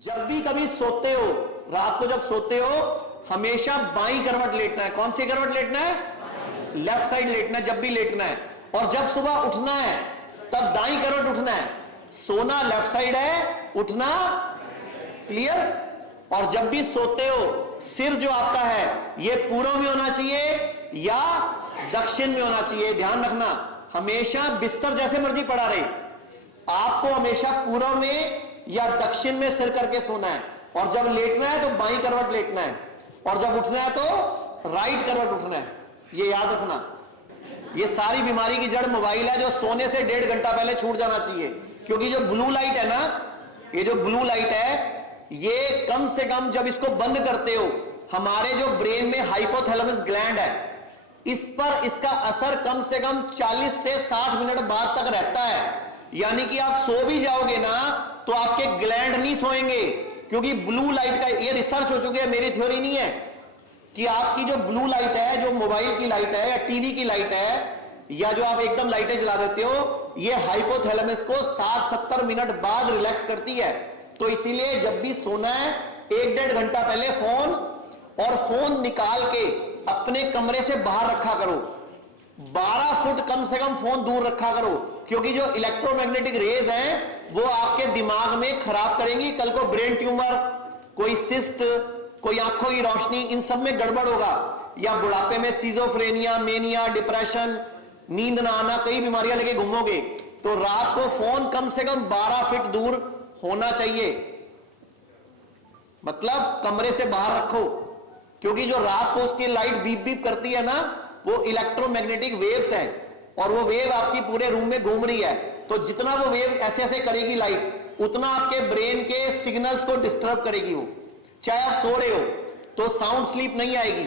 जब भी कभी सोते हो, रात को जब सोते हो, हमेशा बाईं करवट लेटना है। कौन सी करवट लेटना है? लेफ्ट साइड लेटना है जब भी लेटना है। और जब सुबह उठना है तब दाईं करवट उठना है। सोना लेफ्ट साइड है, उठना क्लियर। और जब भी सोते हो, सिर जो आपका है ये पूर्व में होना चाहिए या दक्षिण में होना चाहिए। ध्यान रखना, हमेशा बिस्तर जैसे मर्जी पड़ा रहे, आपको हमेशा पूर्व में या दक्षिण में सिर करके सोना है। और जब लेटना है तो बाईं करवट लेटना है, और जब उठना है तो राइट करवट उठना है। ये याद रखना। ये सारी बीमारी की जड़ मोबाइल है, जो सोने से 1.5 घंटा पहले छूट जाना चाहिए। क्योंकि जो ब्लू लाइट है ना, ये जो ब्लू लाइट है, ये कम से कम जब इसको बंद करते हो, हमारे जो ब्रेन में हाइपोथैलेमस ग्लैंड है, इस पर इसका असर कम से कम 40 से 60 मिनट बाद तक रहता है। यानी कि आप सो भी जाओगे ना तो आपके ग्लैंड नहीं सोएंगे, क्योंकि ब्लू लाइट का ये रिसर्च हो चुकी है, मेरी थ्योरी नहीं है, कि आपकी जो ब्लू लाइट है, जो मोबाइल की लाइट है या टीवी की लाइट है, या जो आप एकदम लाइटें जला देते हो, ये हाइपोथैलेमस को 60-70 मिनट बाद रिलैक्स करती है। तो इसीलिए जब भी सोना है 1-1.5 घंटा पहले फोन, और फोन निकाल के अपने कमरे से बाहर रखा करो। 12 फुट कम से कम फोन दूर रखा करो, क्योंकि जो इलेक्ट्रोमैग्नेटिक रेज हैं वो आपके दिमाग में खराब करेंगी। कल को ब्रेन ट्यूमर, कोई सिस्ट, कोई आंखों की रोशनी, इन सब में गड़बड़ होगा। या बुढ़ापे में सिजोफ्रेनिया, मेनिया, डिप्रेशन, नींद ना आना, कई बीमारियां लेके घूमोगे। तो रात को फोन कम से कम 12 फीट दूर होना चाहिए, मतलब कमरे से बाहर रखो। क्योंकि जो रात को उसकी लाइट बीप बीप करती है ना, वो इलेक्ट्रोमैग्नेटिक वेव्स है, और वो वेव आपकी पूरे रूम में घूम रही है। तो जितना वो वेव ऐसे ऐसे करेगी लाइट, उतना आपके ब्रेन के सिग्नल्स को डिस्टर्ब करेगी वो। चाहे आप सो रहे हो तो साउंड स्लीप नहीं आएगी,